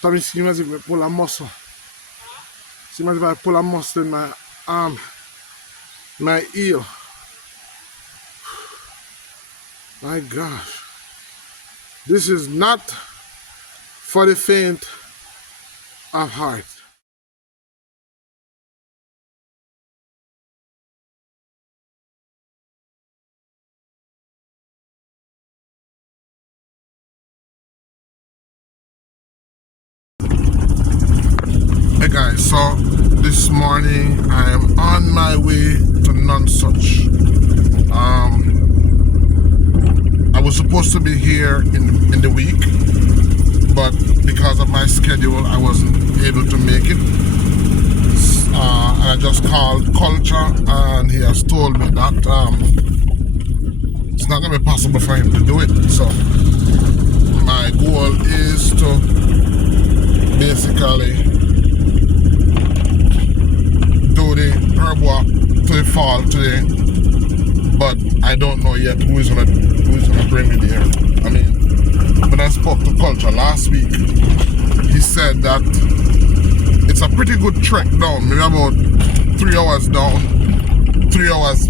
Tommy, seems as if I pull a muscle. Seems as if I pull a muscle in my arm, my ear. My gosh. This is not for the faint of heart. Hey guys, so this morning I am on my way to Nonsuch. I was supposed to be here in the week, but because of my schedule I wasn't able to make it. And I just called Culture and he has told me that it's not going to be possible for him to do it. So my goal is to basically do the herb walk to the fall today, but I don't know yet who is gonna bring me there. I mean, when I spoke to Culture last week, he said that it's a pretty good trek down, maybe about 3 hours down, 3 hours,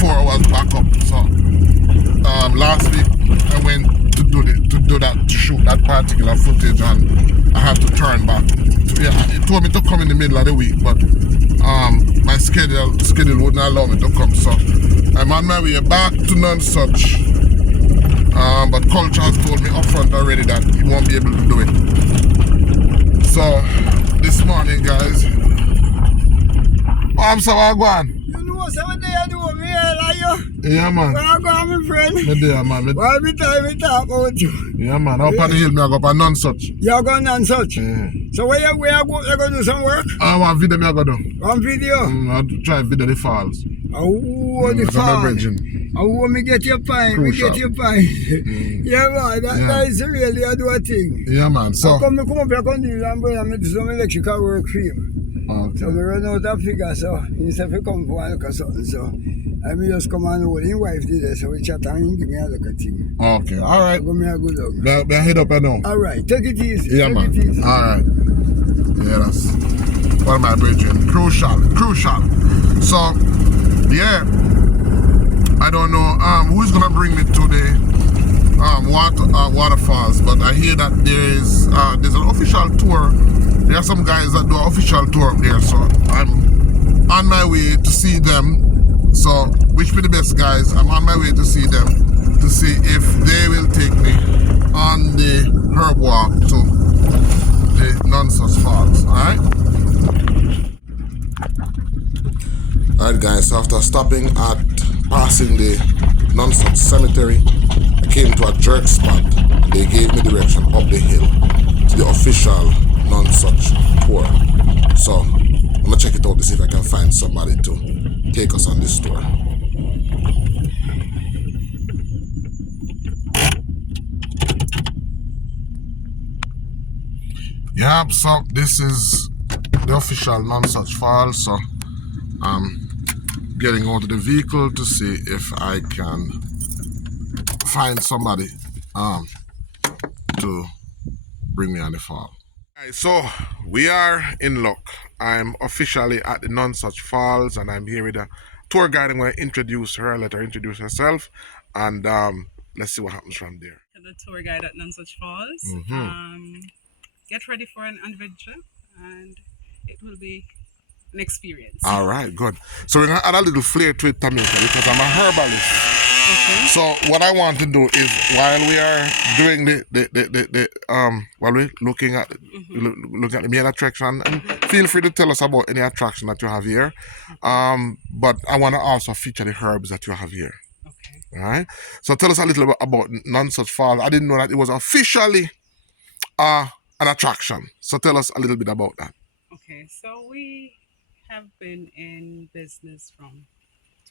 4 hours back up. So last week I went to shoot that particular footage and I had to turn back. Yeah, it told me to come in the middle of the week, but my schedule wouldn't allow me to come, so I'm on my way back to Nonsuch. But Culture has told me upfront already that he won't be able to do it. So this morning, guys, I'm so going. You know what day I do me like you? Yeah, man. Where I go, my friend? Me there, man. Why every time we talk about you? Yeah, man. Up on the hill, me I go up on Nonsuch. You're going Nonsuch? Yeah. So where you go? You go do some work? I want video me I go do. One video? I'll try video the falls. Oh, the falls. Oh, me get your pine. Crucial. Me get your pine. Yeah, man. That is really I do a thing. Yeah, man. So I come up here, come do and bring me do some electrical work for him. okay. So we run out of figure, so he said we come for a look at something, so I may just come and hold his wife did it, so we chat and give me a look at thing. Okay, alright. Give me a good look. They head up and down. Alright, take it easy. Yeah, take man. It easy. Alright. Yeah, that's one of my brethren. Crucial. So, yeah. I don't know who's gonna bring me to the waterfalls, but I hear that there's an official tour. There are some guys that do an official tour up there, so I'm on my way to see them. So, wish me the best, guys. I'm on my way to see them to see if they will take me on the herb walk to the Nonsuch Falls. Alright? Alright, guys, so after stopping at passing the Nonsuch cemetery, I came to a jerk spot and they gave me direction up the hill to the official Nonsuch tour. So I'm gonna check it out to see if I can find somebody to take us on this tour. Yeah, so this is the official Nonsuch Falls. So I'm getting out of the vehicle to see if I can find somebody to bring me on the fall. Right, so we are in luck. I'm officially at the Nonsuch Falls and I'm here with a tour guide. I'm going to introduce her, let her introduce herself, and let's see what happens from there. The tour guide at Nonsuch Falls. Get ready for an adventure and it will be an experience. All right, good. So we're going to add a little flair to it, Jamaica, because I'm a herbalist. Okay. So what I want to do is while we are doing while we're looking at the main attraction, and feel free to tell us about any attraction that you have here. But I want to also feature the herbs that you have here. Okay. All right. So tell us a little bit about Nonsuch Falls. I didn't know that it was officially an attraction. So tell us a little bit about that. Okay. So we have been in business from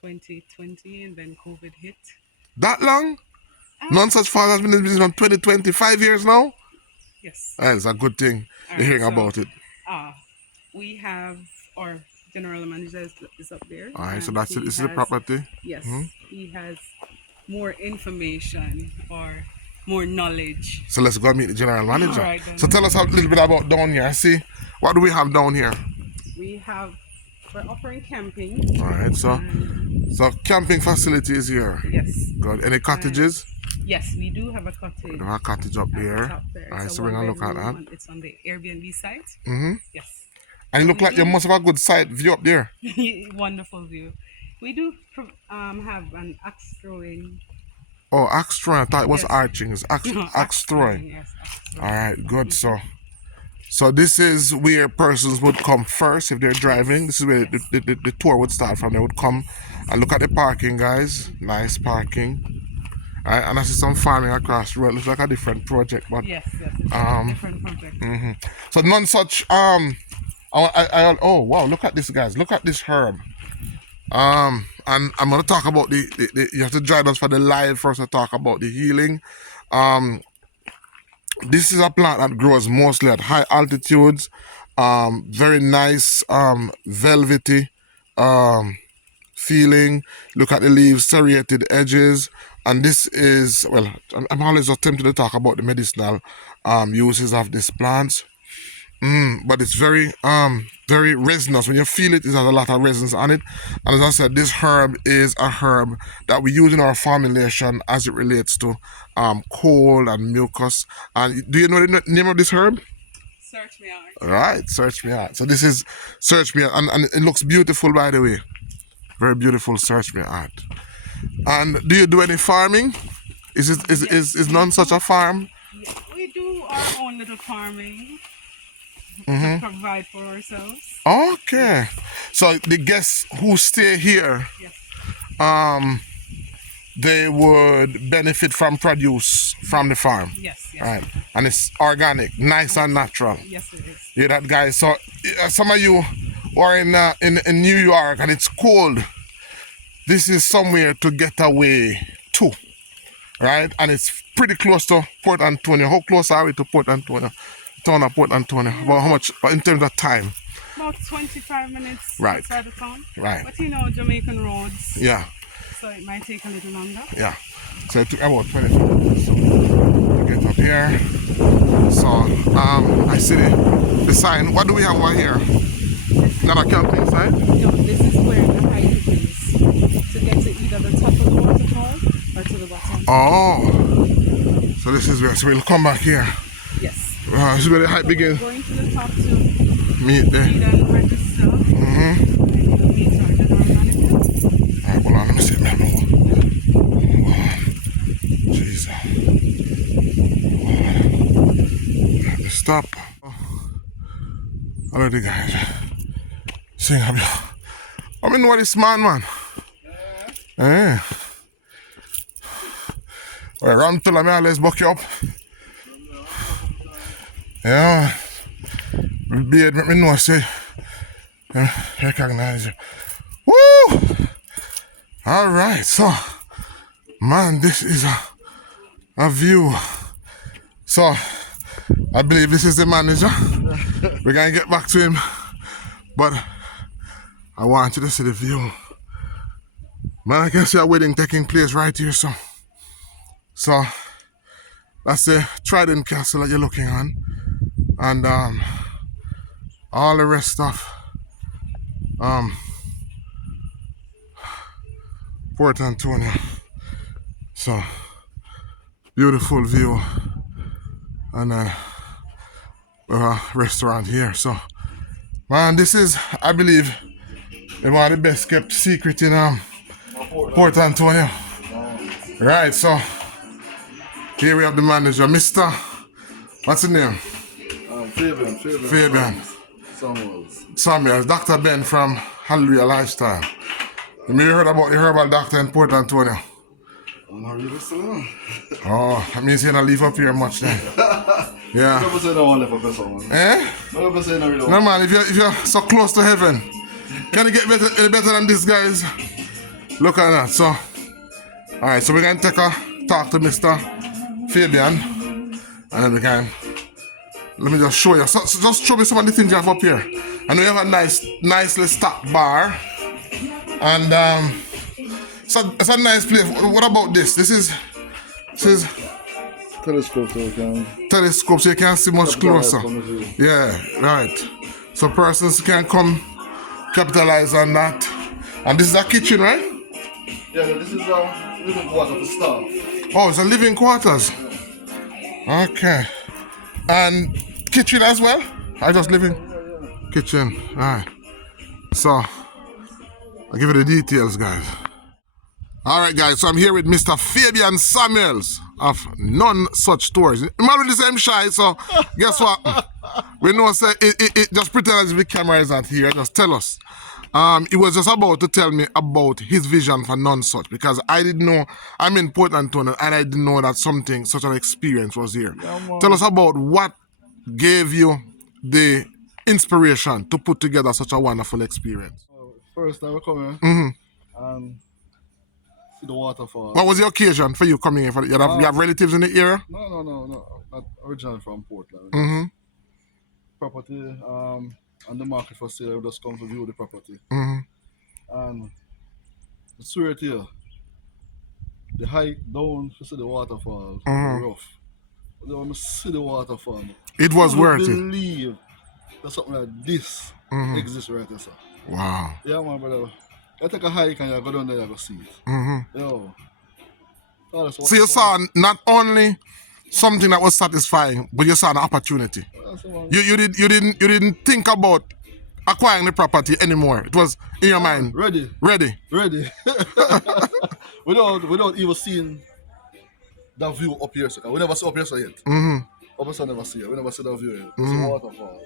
2020 and then COVID hit. That long? Nonsuch Falls has been in business from 2020, 5 years now? Yes. That's a good thing. You're hearing about it. We have our general manager is up there. All right, so this is the property? Yes. He has more information or more knowledge. So let's go meet the general manager. All right, then. So tell us a little bit about down here. See, what do we have down here? We're offering camping. All right, so camping facilities here. Yes. Good. Any cottages? Yes, we do have a cottage. We have a cottage up there. Top there. All right, It's so a we're gonna look at that. one-bedroom, It's on the Airbnb site. Mm-hmm. Yes. And you look like you must have a good sight view up there. Wonderful view. We do have an axe throwing. Oh, axe throwing. I thought it was Yes. arching. It's axe throwing. Yes, axe throwing. All right, good. So this is where persons would come first if they're driving. This is where the tour would start from. They would come and look at the parking, guys. Nice parking. All right, and I see some farming across the road. Looks like a different project, but Yes, it's a different project. Mm-hmm. So Nonsuch. Oh wow! Look at this, guys. Look at this herb. And I'm gonna talk about the you have to join us for the live first to talk about the healing. This is a plant that grows mostly at high altitudes. Very nice, velvety feeling. Look at the leaves, serrated edges. And this is, well, I'm always tempted to talk about the medicinal uses of this plant. But it's very resinous. When you feel it, it has a lot of resins on it. And as I said, this herb is a herb that we use in our formulation as it relates to cold and mucus. And do you know the name of this herb? Search me out. All right, search me out. So this is search me out, and it looks beautiful, by the way. Very beautiful. Search me out. And do you do any farming? Is Nonsuch a farm? Yeah, we do our own little farming. Mm-hmm. To provide for ourselves. Okay. So the guests who stay here, Yes. they would benefit from produce from the farm. Yes. Right. And it's organic, nice and natural. Yes, it is. Yeah, that guy. So some of you who are in New York and it's cold, this is somewhere to get away to, right? And it's pretty close to Port Antonio. How close are we to Port Antonio? Town of Port Antonio. About how much in terms of time? About 25 minutes Right. outside the town. Right. But you know, Jamaican roads. Yeah. So it might take a little longer. Yeah. So it took about 25 minutes to get up here. So I see the sign. What do we have over here? Not a camping sign? No, this is where the height is. To get to either the top of the waterfall or to the bottom. Oh. So this is where, so we'll come back here. Yes. This is where the height begins. Going to the top to Meet there. read and register. Mm-hmm. And you'll meet our general manager. Alright, hold on, let me see, man. Jesus. Let me stop. Hello, the guys. Sing up. I mean, what is man? Yeah. Well, run till I'm let's buck you up. Yeah. Beard make me know, say. Recognize you. Woo! Alright, so, man, this is a view. So, I believe this is the manager. We're gonna get back to him. But, I want you to see the view. Man, I can see a wedding taking place right here, so that's the Trident Castle that you're looking on. And all the rest of Port Antonio. So beautiful view, and we have a restaurant here. So man, this is, I believe, one of the best kept secret in Port Antonio. Right, so here we have the manager, Mr. What's his name? Fabian. Samuels. Dr. Ben from Hallelujah Lifestyle. You may have heard about the herbal doctor in Port Antonio? Oh, that means you don't leave up here much then. Yeah. Eh? No man, if you're so close to heaven, can you get better than this, guys? Look at that. So, alright, so we're going to take a talk to Mr. Fabian, and then we can, let me just show you. So just show me some of the things you have up here. I know you have a nicely stocked bar, and so it's a nice place. What about this? This is telescope so you can Telescope so you can see much closer. Yeah, right. So persons can come capitalize on that. And this is a kitchen, right? Yeah, this is a living quarter for staff. Oh, it's a living quarters. Okay. And kitchen as well? I just live in kitchen. Alright. So I'll give you the details, guys. Alright guys, so I'm here with Mr. Fabian Samuels of Nonsuch Tours. I'm already the same shy, so guess what? We know say it just pretend as if the camera is not here, just tell us. He was just about to tell me about his vision for Nonsuch because I didn't know, I'm in Portland, and I didn't know that something, such an experience was here. Tell us about what gave you the inspiration to put together such a wonderful experience. First time I come here and see the waterfall. What was the occasion for you coming here? You have relatives in the area? No. Not originally from Portland. Property and the market for sale. I just come to view the property. And I swear to you, the hike down to see the waterfall was rough. But when I see the waterfall, it was worth it. I believe that something like this exists right there, sir. Wow. Yeah, my brother. I take a hike and you go down there and go see it. Yo. So you saw not only something that was satisfying, but you saw an opportunity. You didn't think about acquiring the property anymore. It was in your mind. Ready. without even seeing that view up here, so we never see up here so yet. Up here never see it. We never see that view yet. It's a waterfall.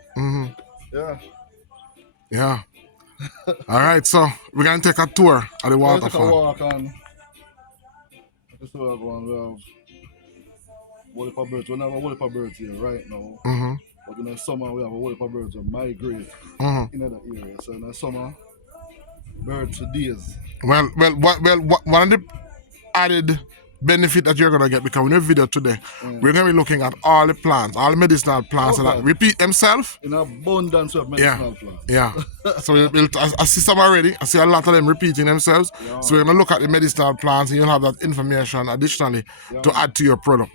Yeah. All right, so we're gonna take a tour of the waterfall. Take a walk and this is where we have waterfall birds. We don't have a waterfall birds here right now. But in the summer we have a waterfall birds that migrate in other areas. So in the summer, birds for days. Well, one of the added benefit that you're gonna get, because in the video today, we're gonna be looking at all the plants, all the medicinal plants that repeat themselves. In abundance of medicinal plants. Yeah. So I see some already. I see a lot of them repeating themselves. So we're gonna look at the medicinal plants, and you'll have that information additionally to add to your product.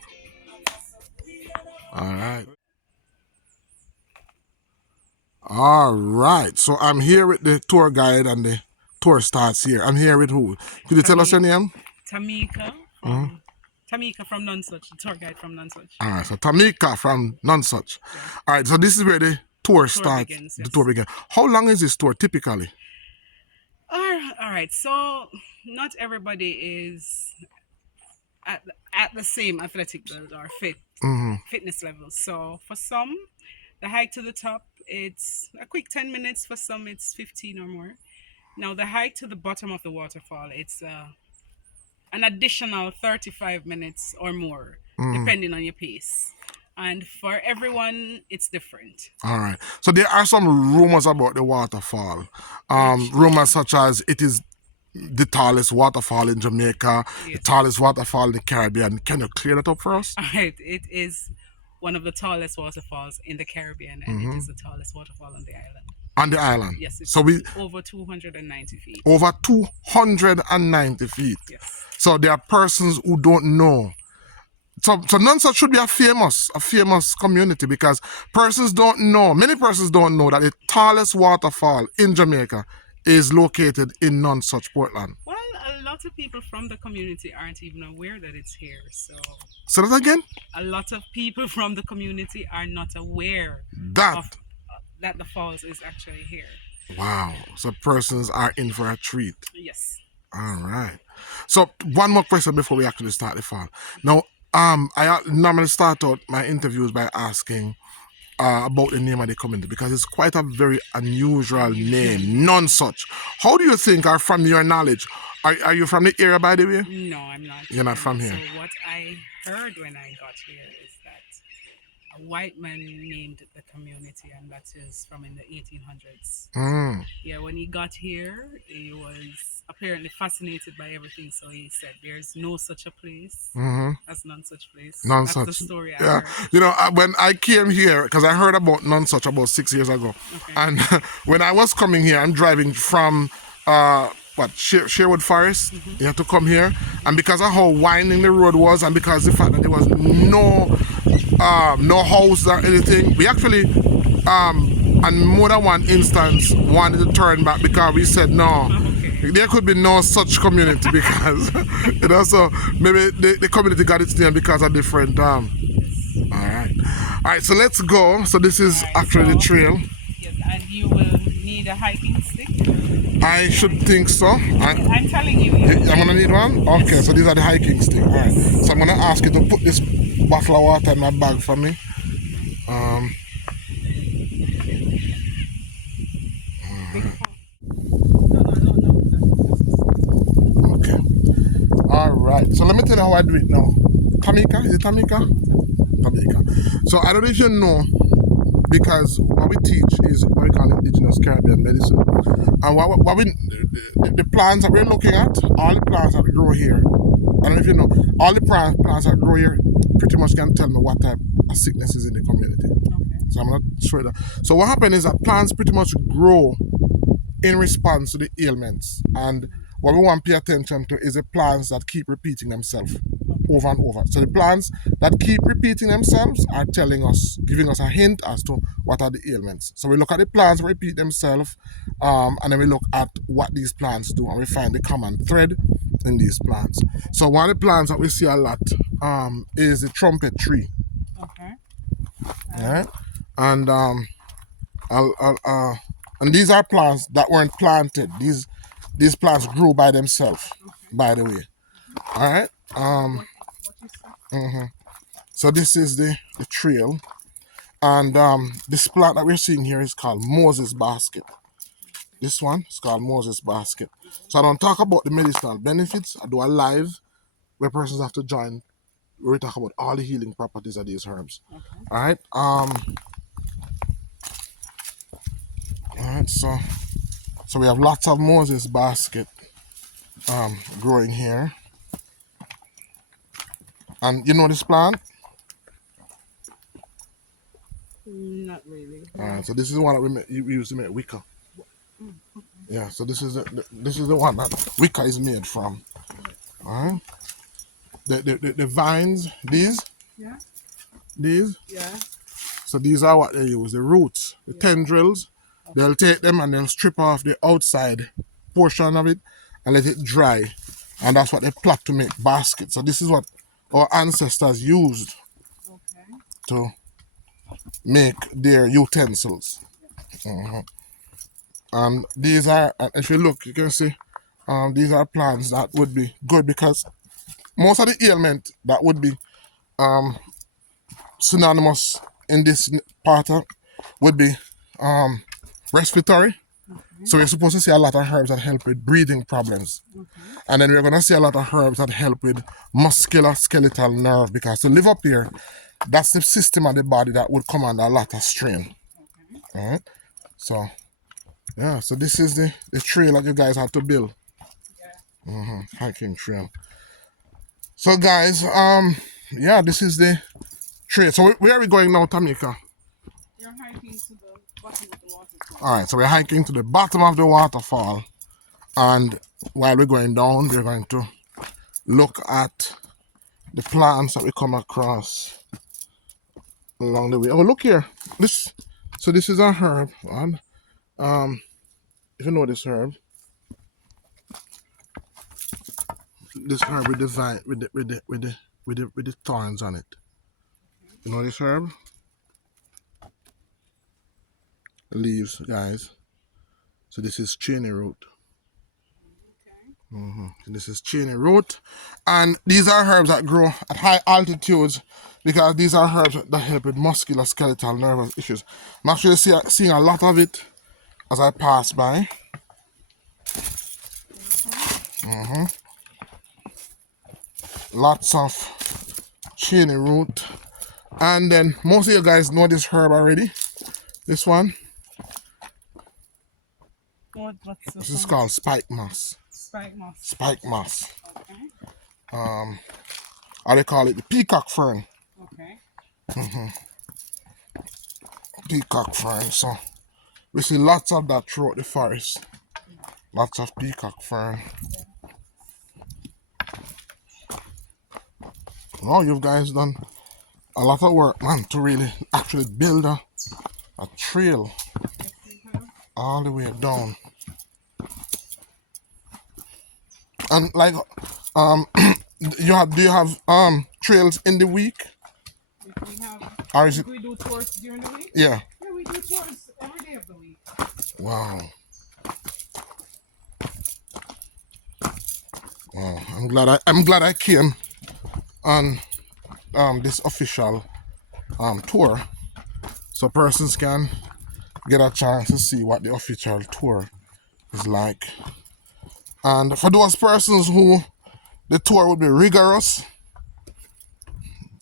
All right. So I'm here with the tour guide, and the tour starts here. I'm here with who? Could you tell us your name? Tamika. Tamika from Nonsuch, the tour guide from Nonsuch. All right, so Tamika from Nonsuch. Yeah. All right, so this is where the tour starts. Begins, the tour begins. How long is this tour typically? All right, so not everybody is at the same athletic level or fitness level. So for some, the hike to the top, it's a quick 10 minutes. For some, it's 15 or more. Now, the hike to the bottom of the waterfall, it's an additional 35 minutes or more, depending on your pace. And for everyone, it's different. All right. So there are some rumors about the waterfall. Rumors such as it is the tallest waterfall in Jamaica, the tallest waterfall in the Caribbean. Can you clear that up for us? All right. It is one of the tallest waterfalls in the Caribbean, and it is the tallest waterfall on the island. On the island? Yes. It's over 290 feet. Over 290 feet? Yes. So there are persons who don't know. So Nonsuch should be a famous community, because many persons don't know that the tallest waterfall in Jamaica is located in Nonsuch, Portland. Well, a lot of people from the community aren't even aware that it's here. So that again? A lot of people from the community are not aware that the falls is actually here. Wow. So persons are in for a treat. Yes. All right. So one more question before we actually start the fall. Now, I normally start out my interviews by asking about the name of the community, because it's quite a very unusual name, Nonsuch. How do you think, or from your knowledge, are you from the area, by the way? No, I'm not. You're not from here. So what I heard when I got here is that a white man named the community, and that is from in the 1800s. Yeah, when he got here, he was apparently fascinated by everything, so he said there's no such a place as Nonsuch place. Nonsuch. That's the story I heard. You know, when I came here, because I heard about Nonsuch about 6 years ago, and when I was coming here, I'm driving from Sherwood Forest. You had to come here, and because of how winding the road was, and because the fact that there was no house or anything, we actually on more than one instance wanted to turn back because we said no. There could be no such community because so maybe the community got its name because of different all right, so let's go. So this is actually the trail. Yes, and you will need a hiking stick. I should think so. I'm telling you. I'm gonna need one? Okay, so these are the hiking sticks. Alright. So I'm gonna ask you to put this bottle of water in my bag for me. Okay. Alright. So let me tell you how I do it now. Tamika? Is it Tamika? Tamika. So I don't know if you know, because what we teach is what we call indigenous Caribbean medicine. And the plants that we're looking at, all the plants that grow here, I don't know if you know, all the plants that grow here pretty much can tell me what type of sickness is in the community. Okay. So I'm not sure that. So what happened is that plants pretty much grow in response to the ailments. And what we want to pay attention to is the plants that keep repeating themselves over and over. So the plants that keep repeating themselves are telling us, giving us a hint as to what are the ailments. So we look at the plants that repeat themselves, and then we look at what these plants do, and we find the common thread in these plants. So one of the plants that we see a lot is the trumpet tree. Okay. Alright? And and these are plants that weren't planted. These plants grew by themselves, by the way. Alright? So this is the trail, and this plant that we're seeing here is called Moses basket. This one is called Moses basket. So I don't talk about the medicinal benefits. I do a live where persons have to join where we talk about all the healing properties of these herbs. Okay. Alright, so we have lots of Moses basket growing here. And you know this plant? Not really. So this is the one that we used to make Wicca. Yeah, so this is the one that Wicca is made from. Alright. The vines, these. Yeah. These. Yeah. So these are what they use, the roots, the tendrils. They'll take them and they'll strip off the outside portion of it and let it dry. And that's what they plot to make baskets. So this is what our ancestors used to make their utensils. And these are, if you look, you can see these are plants that would be good because most of the ailment that would be synonymous in this part would be respiratory. So we're supposed to see a lot of herbs that help with breathing problems. And then we're going to see a lot of herbs that help with musculoskeletal nerve, because to live up here, that's the system of the body that would come under a lot of strain. All right. So, yeah, so this is the trail that you guys have to build. Hiking trail. So guys, yeah, this is the trail. So where are we going now, Tamika? You're hiking to the bottom of the waterfall. All right, so we're hiking to the bottom of the waterfall, and while we're going down, we're going to look at the plants that we come across along the way. Oh, look here. This is a herb, and if you know this herb with the vine, with the thorns on it. You know this herb? Leaves, guys. So this is cheney root. This is cheney root, and these are herbs that grow at high altitudes because these are herbs that help with musculoskeletal nervous issues. I'm actually seeing a lot of it as I pass by. Lots of cheney root, and then most of you guys know this herb already. This one. What's this is called spike moss. Spike moss. Spike moss. Okay. Or they call it the peacock fern. Okay. Peacock fern. So we see lots of that throughout the forest. Lots of peacock fern. Oh, you guys done a lot of work, man, to really actually build a trail all the way down. And like, do you have trails in the week? If we have, Or is it? we do tours during the week. Yeah. Yeah, we do tours every day of the week. Wow. Wow. I'm glad I came on this official tour, so persons can get a chance to see what the official tour is like. And for those persons who the tour would be rigorous,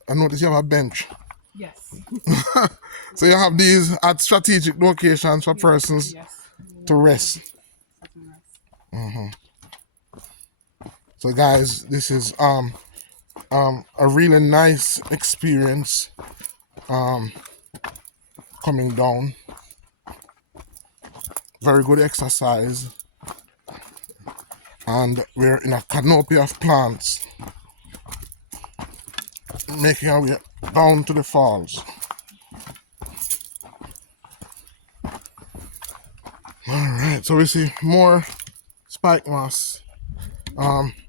I notice you have a bench. Yes. So you have these at strategic locations for persons Yes. to rest. So guys, this is a really nice experience coming down. Very good exercise. And we're in a canopy of plants, making our way down to the falls. Alright, so we see more spike moss.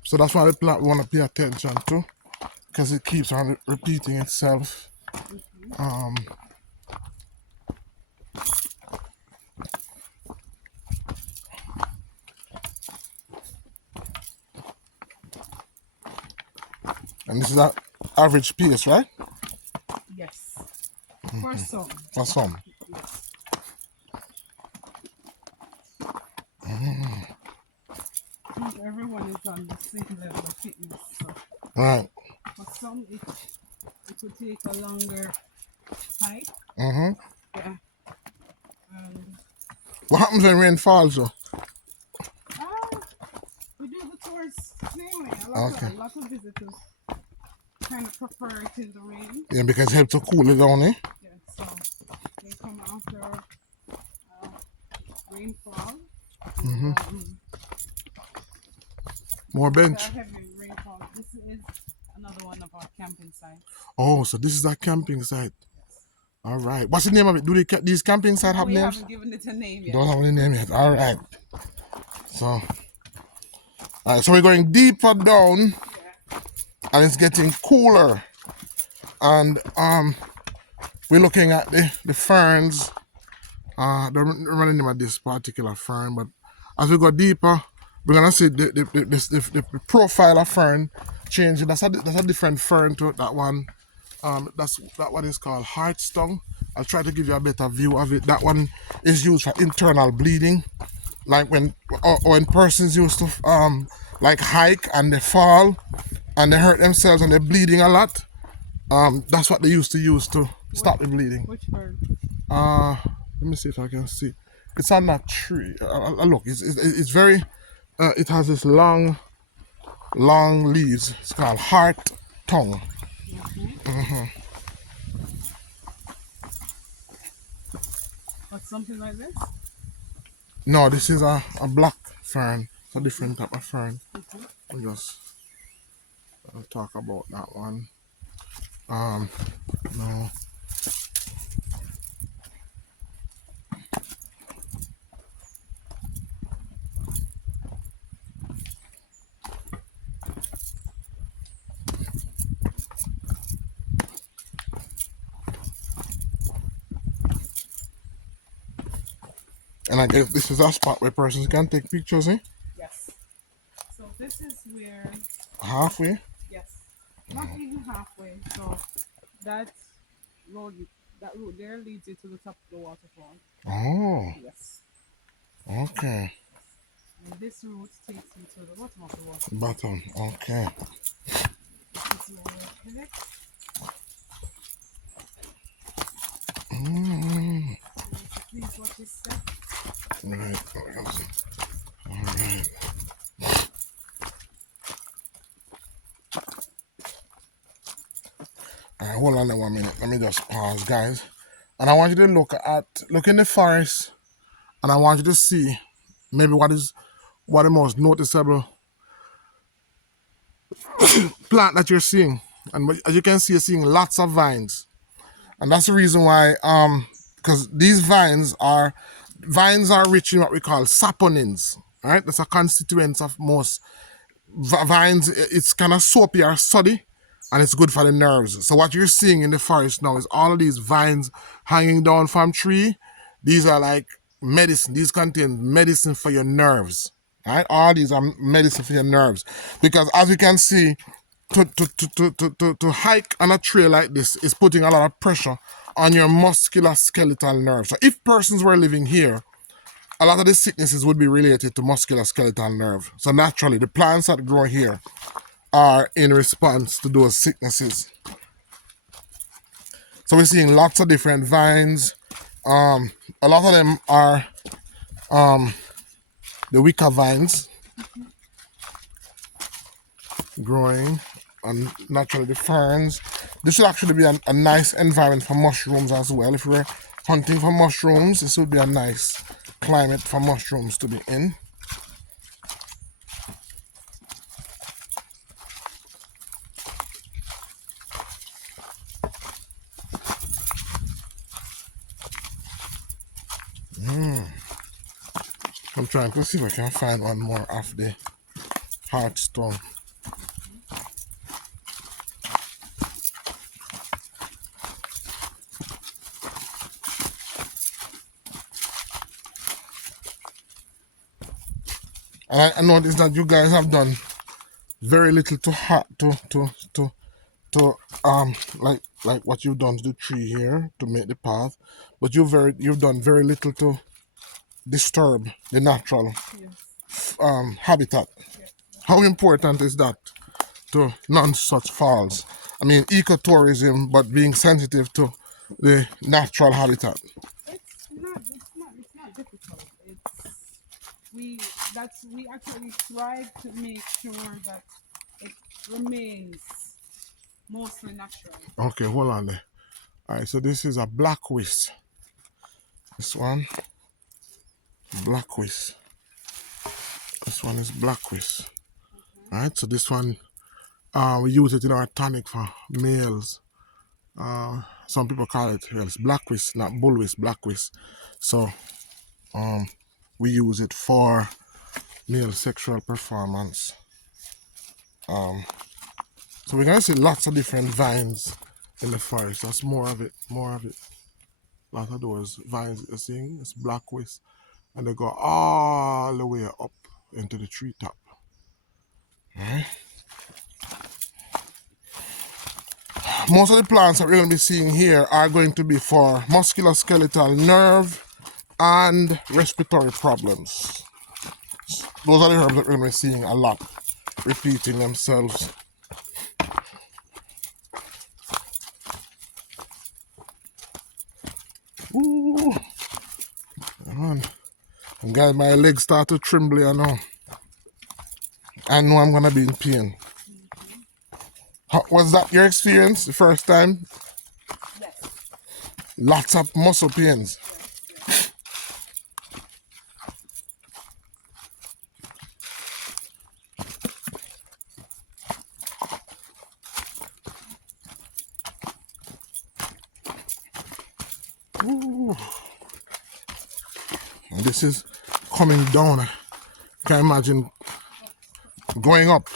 So that's why the plant we want to pay attention to, because it keeps on repeating itself. And this is an average pace, right? Yes. For some. For some. Yes. I think everyone is on the same level of fitness. So Right. for some, it would take a longer hike. Mm-hmm. Yeah. What happens when rain falls, though? We do the tours anyway. Okay. A lot of visitors kind of prefer it in the rain. Yeah, because it helps to cool it down, eh? Yeah, so they come after rainfall. More bench. Heavy rainfall. This is another one of our camping sites. Oh, so this is a camping site. All right. What's the name of it? Do these camping sites have We names? haven't given it a name yet. Don't have any name yet. All right. So we're going deeper down, and it's getting cooler. And we're looking at the ferns. Don't remember the name of this particular fern, but as we go deeper, we're gonna see the profile of fern changing. That's a different fern to that one. That one is called heartstongue. I'll try to give you a better view of it. That one is used for internal bleeding, like when persons used to like hike and they fall and they hurt themselves and they're bleeding a lot. That's what they used to use to stop the bleeding. Which bird? Let me see if I can see. It's on that tree. Look, it's very. It has this long leaves. It's called heart tongue. What's something like this? No, this is a black fern. It's a different type of fern. We'll just talk about that one. No. And I guess this is a spot where persons can take pictures, eh? Yes. So this is where. Halfway? Yes. Not even halfway. So that road there leads you to the top of the waterfall. Oh. Yes. Okay. And this route takes you to the bottom of the waterfall. Bottom. Okay. This is where we connect. Please watch this step. Right. All right. Hold on 1 minute. Let me just pause, guys. And I want you to look in the forest, and I want you to see maybe what is what the most noticeable plant that you're seeing. And as you can see, you're seeing lots of vines. And that's the reason why, because these vines are rich in what we call saponins, right? That's a constituent of most vines. It's kind of soapy or soddy, and it's good for the nerves. So what you're seeing in the forest now is all of these vines hanging down from tree. These are like medicine. These contain medicine for your nerves, right? All these are medicine for your nerves, because as you can see, to hike on a trail like this is putting a lot of pressure on your musculoskeletal nerves. So if persons were living here, a lot of the sicknesses would be related to musculoskeletal nerve. So naturally, the plants that grow here are in response to those sicknesses. So we're seeing lots of different vines. A lot of them are the wicker vines growing, and naturally the ferns. This will actually be a nice environment for mushrooms as well. If we're hunting for mushrooms, this would be a nice climate for mushrooms to be in. I'm trying to see if I can find one more of the heartstone. And I noticed that you guys have done very little like what you've done to the tree here to make the path, but you've done very little to disturb the natural habitat. How important is that to Nonsuch Falls? I mean, ecotourism, but being sensitive to the natural habitat. It's not difficult. We actually try to make sure that it remains mostly natural. Okay, hold on there. All right, so this is a black whisk. This one, black whisk. This one is black whisk. All right, so this one, we use it in our tonic for males. Some people call it black whisk, not bull whisk, black whisk. So we use it for male sexual performance. So we're gonna see lots of different vines in the forest. That's more of it. A lot of those vines you're seeing, it's black whisk, and they go all the way up into the treetop. Right? Most of the plants that we're going to be seeing here are going to be for musculoskeletal nerve and respiratory problems. Those are the herbs that we're going to be seeing a lot, repeating themselves. Ooh. Man. Guys, my legs start to tremble, I know. I know I'm going to be in pain. Was that your experience the first time? Yes. Lots of muscle pains. Yes. Ooh. And this is coming down. I can't imagine going up.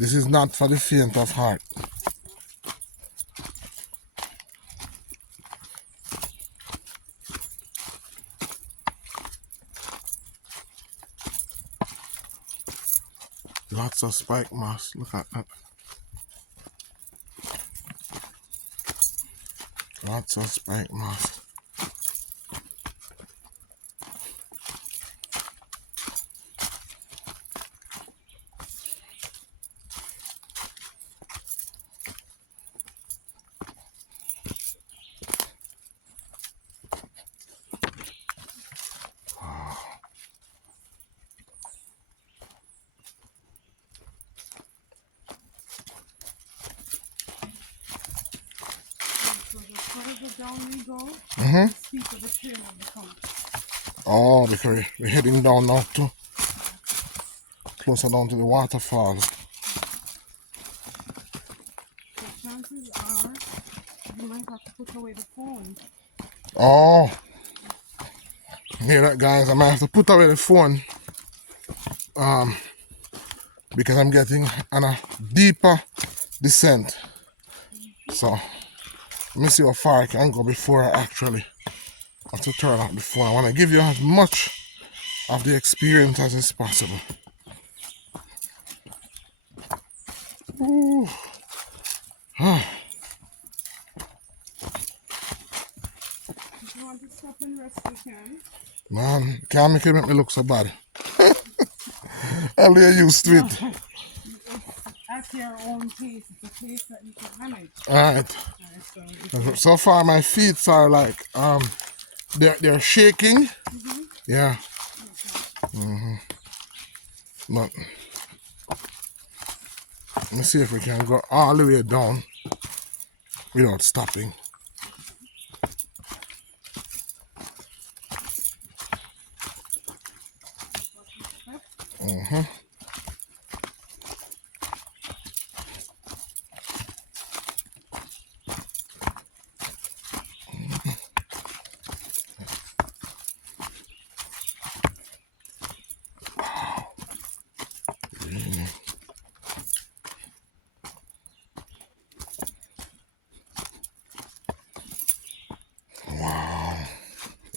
This is not for the faint of heart. Lots of spike moss. Look at that. Lots of spike moss. further down we go, the steeper the trail will become. Oh, because we're heading down now to closer down to the waterfalls. So chances are you might have to put away the phone. Oh, hear that, guys? I might have to put away the phone because I'm getting on a deeper descent. So let me see how far I can go before I actually have to turn off the phone. I want to give you as much of the experience as is possible. Ooh. If you want to stop and rest, you can. Man, can't make me look so bad. I'll used to it. At your own pace, it's a pace that you can manage. Alright. So far my feet are like they're shaking. Yeah. But let me see if we can go all the way down without stopping.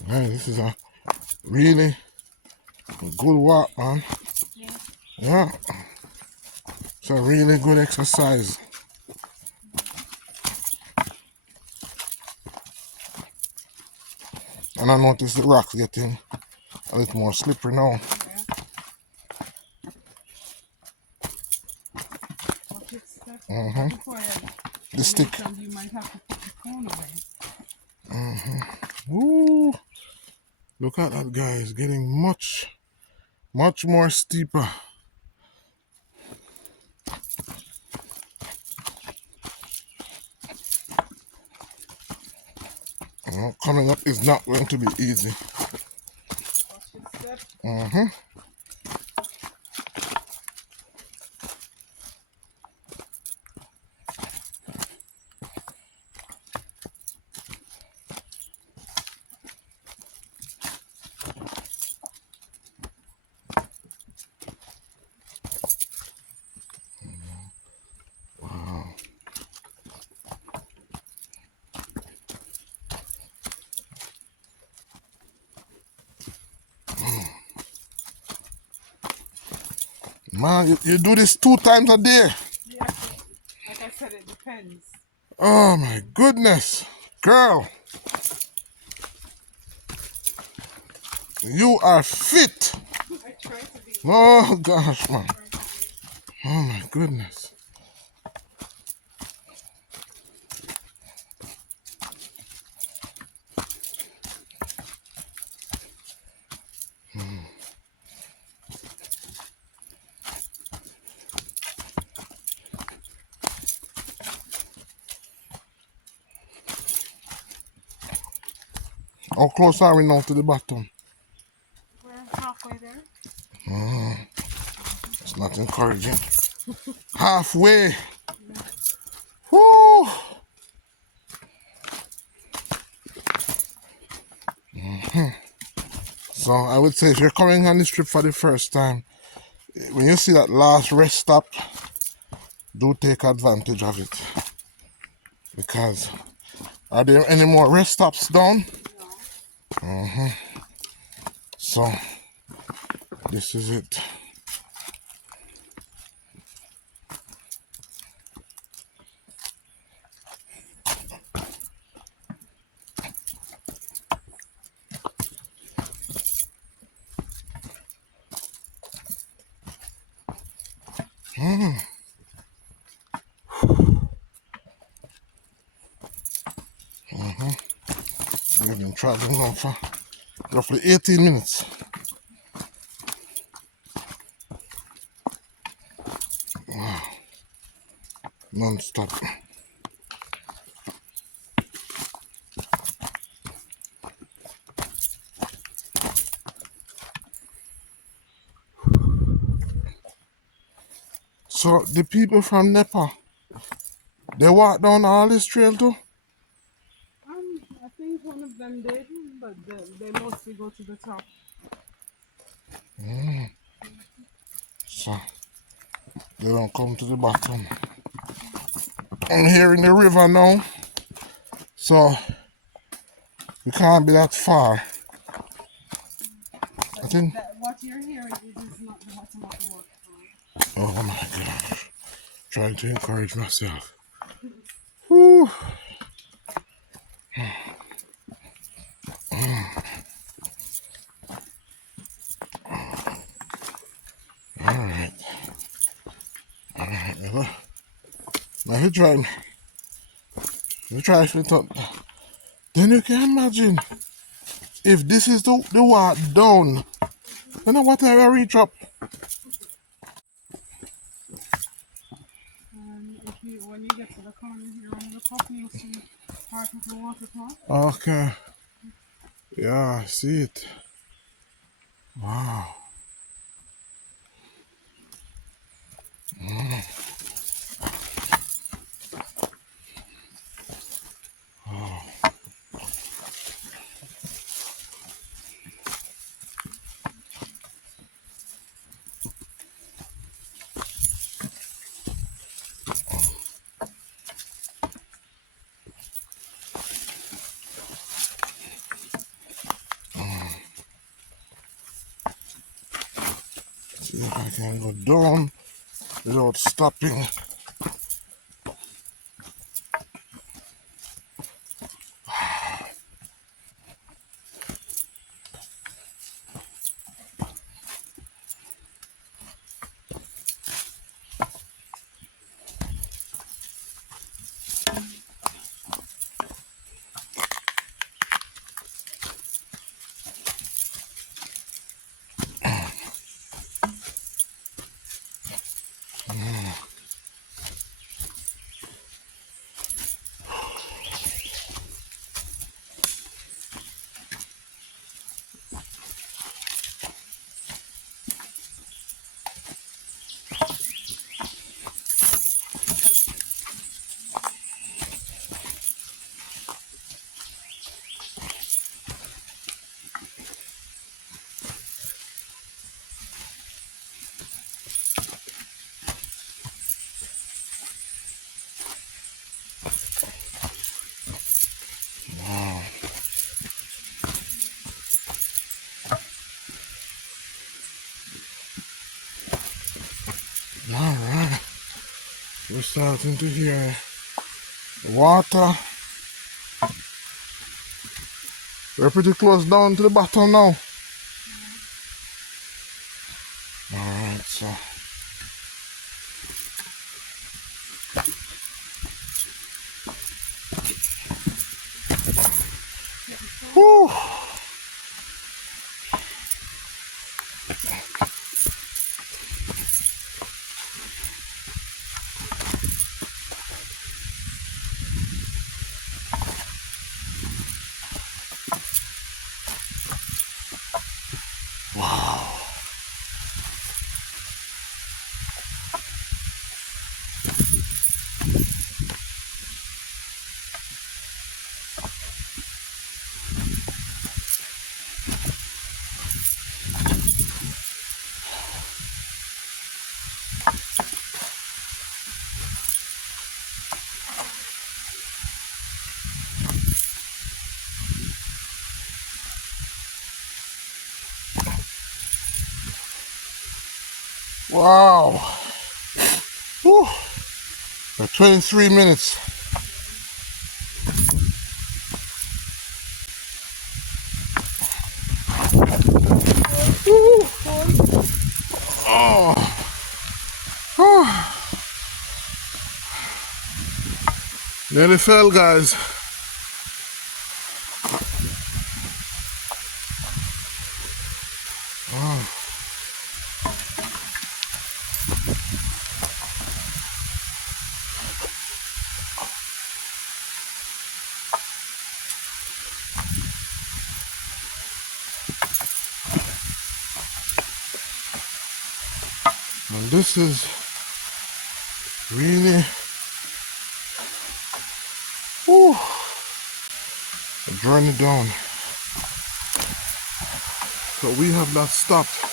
Hey, this is a really good walk, man. Yeah. It's a really good exercise. And I noticed the rocks getting a little more slippery now. The stick. You might have to put the phone away. Ooh. Look at that, guys. Getting much more steeper. Coming up is not going to be easy. Man, you do this 2 times a day. Yeah, like I said, it depends. Oh my goodness. Girl. You are fit. I try to be. Oh gosh, man. Oh my goodness. How close are we now to the bottom? We're halfway there. It's not encouraging. Halfway. Woo. So I would say if you're coming on this trip for the first time, when you see that last rest stop, do take advantage of it. Because are there any more rest stops down? No. So this is it. We've been traveling on for roughly 18 minutes. Wow. Non-stop. So the people from Nepal, they walk down all this trail too? I think one of them did, but they mostly go to the top. So they don't come to the bottom. I'm here in the river now, so we can't be that far. I think. What you're hearing is not the bottom of the waterfall. Oh my gosh. Trying to encourage myself. Whew. Alright. Alright, now you try. You try to top. Then you can imagine if this is the walk down. You know what I reach up? When you get to the corner here on the top, you'll see part of the waterfall. Okay. Yeah, I see it. Wow. See if I can go down without stopping. Alright. We're starting to hear water. We're pretty close down to the bottom now. Alright, so. Whew. Wow. Wow. Whew. 23 minutes. Whew. Oh. Oh. Nearly fell, guys. And this is Really? Whew. A journey down. So we have not stopped.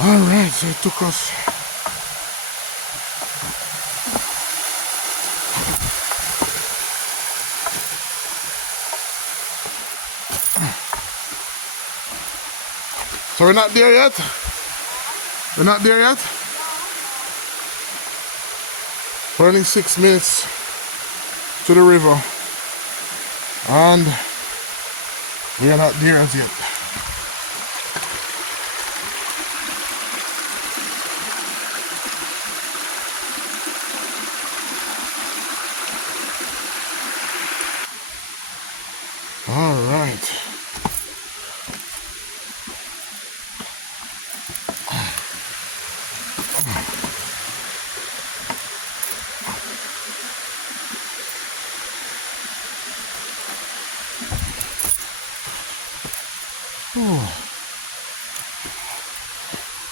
Alright, so it took us so we're not there yet? We're not there yet? 26 minutes to the river and we are not there as yet. All right.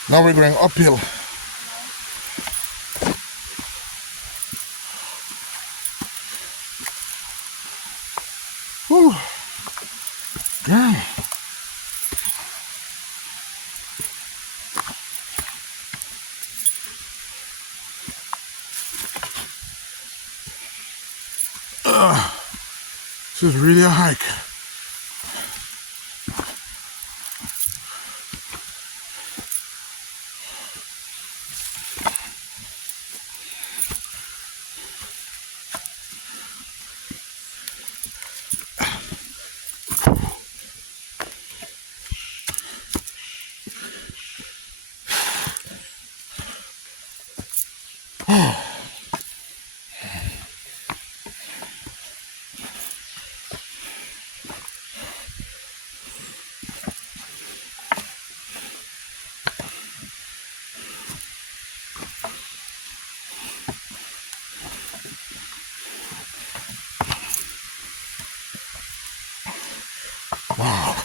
Now we're going uphill. Whew. Damn. This is really a hike. Wow.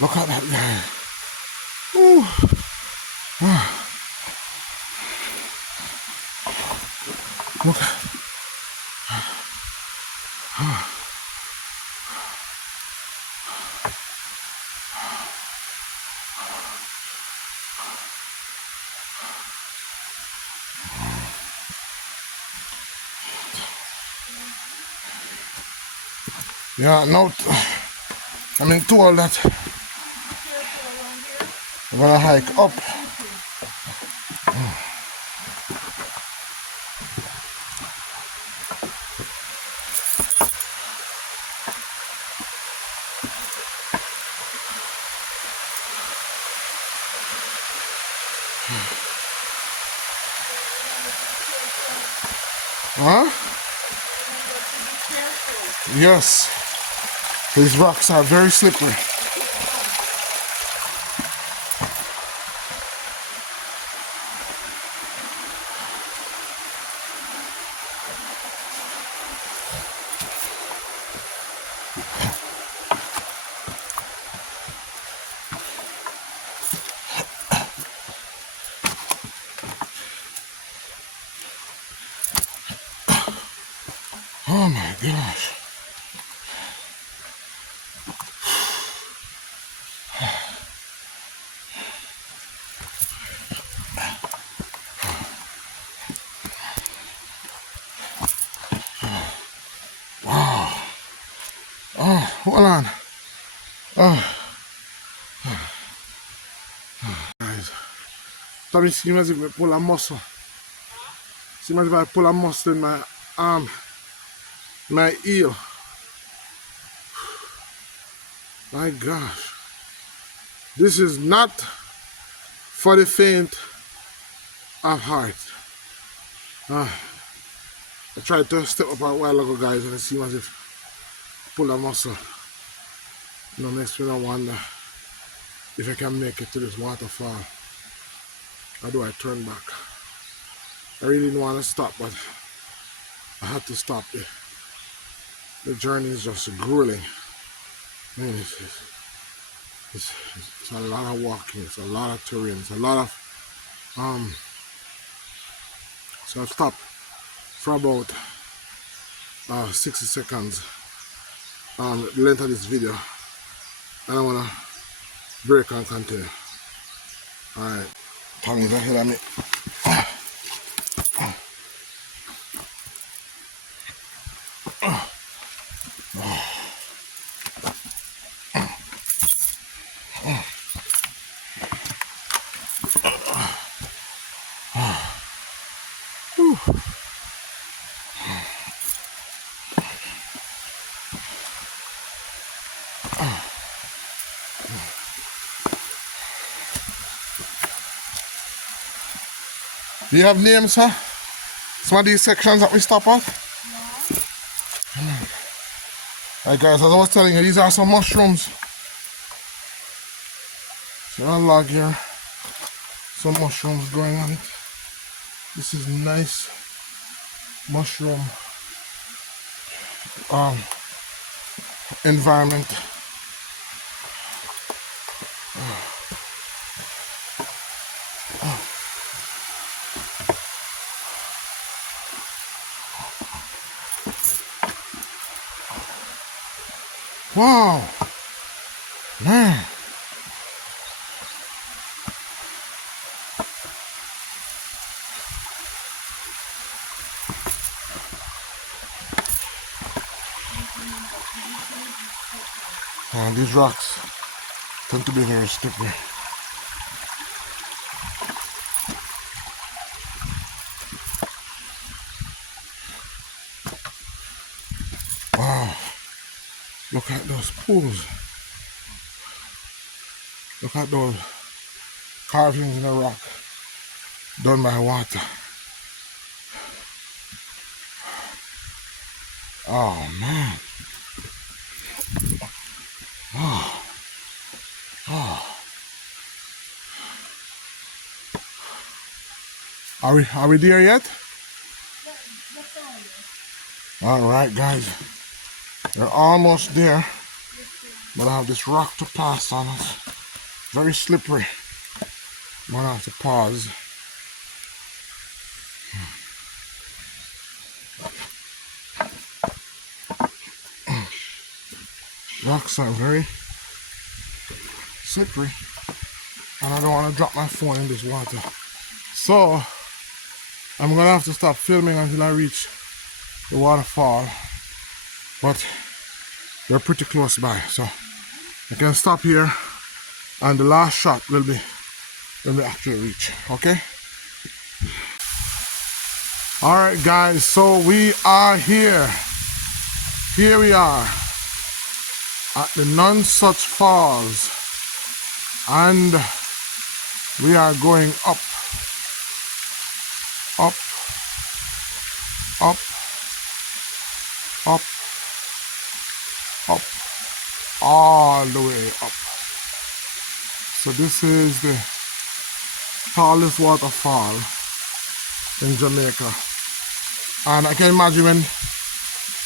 Look at that guy. Ooh. Look. Yeah, no, I mean, to all that, I'm gonna hike up. Huh? Yes. These rocks are very slippery. Oh my gosh. Wow. Oh, hold on. Oh. Guys. That seems as if we pull a muscle. See if I pull a muscle in my arm, my heel. My gosh. This is not for the faint of heart. I tried to step up a while ago, guys, and it seems as if I pull a muscle. You know, makes me wonder if I can make it to this waterfall. How do I turn back? I really didn't want to stop, but I had to stop. The journey is just grueling. I mean, it's a lot of walking, it's a lot of terrain, it's a lot of so I've stopped for about 60 seconds the length of this video, and I want to break and continue. Alright, Tommy's ahead of me. Do you have names, huh? Some of these sections that we stop at? Yeah. Alright guys, as I was telling you, these are some mushrooms. So a log here. Some mushrooms growing on it. This is nice mushroom environment. Wow, man. These rocks tend to be very slippery. Wow, look at those pools. Look at those carvings in the rock done by water. Oh man. Oh. Oh. Are we there yet? All right, guys. We're almost there, but I have this rock to pass on us. Very slippery. I'm gonna have to pause. Rocks are very slippery, and I don't want to drop my phone in this water. So I'm gonna have to stop filming until I reach the waterfall, but we're pretty close by, so I can stop here, and the last shot will be when we actually reach. Okay. All right, guys. So we are here. Here we are at the Nonsuch Falls, and we are going up, up, up, up, up, all the way up. So this is the tallest waterfall in Jamaica, and I can imagine when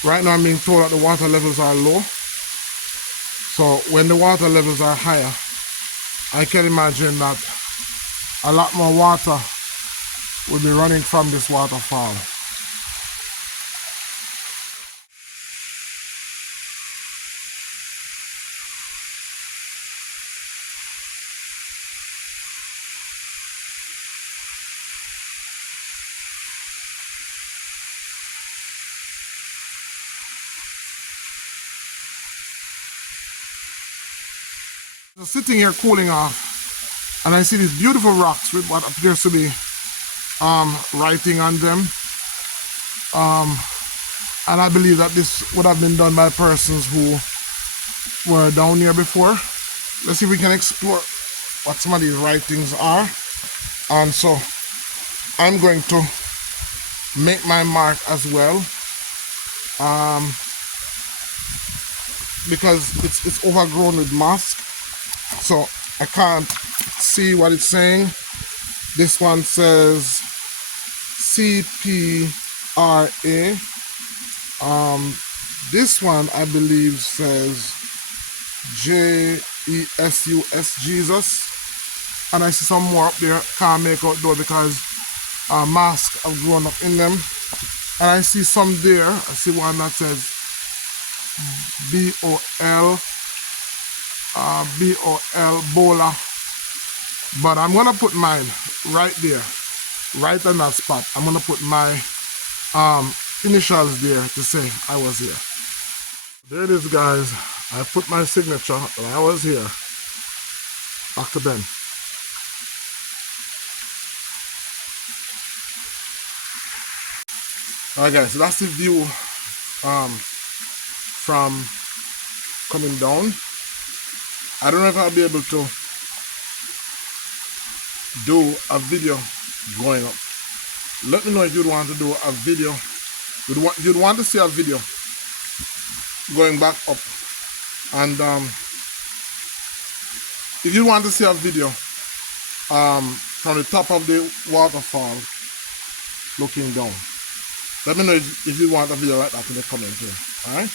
right now I'm being told that the water levels are low. So when the water levels are higher, I can imagine that a lot more water will be running from this waterfall. So sitting here cooling off, and I see these beautiful rocks with what appears to be writing on them. And I believe that this would have been done by persons who were down here before. Let's see if we can explore what some of these writings are. And so I'm going to make my mark as well, because it's overgrown with moss, so I can't see what it's saying. This one says CPRA. This one I believe says JESUS, Jesus. And I see some more up there, can't make out though because masks have grown up in them. And I see some there. I see one that says BOL, Bola. But I'm gonna put mine right there, right on that spot. I'm gonna put my initials there to say I was here. There it is, guys. I put my signature that I was here. Back to Ben. Alright guys, so that's the view from coming down. I don't know if I'll be able to do a video going up. Let me know if you'd want to do a video. You'd want to see a video going back up. And if you want to see a video from the top of the waterfall looking down, let me know if you want a video like that in the comments here. Alright?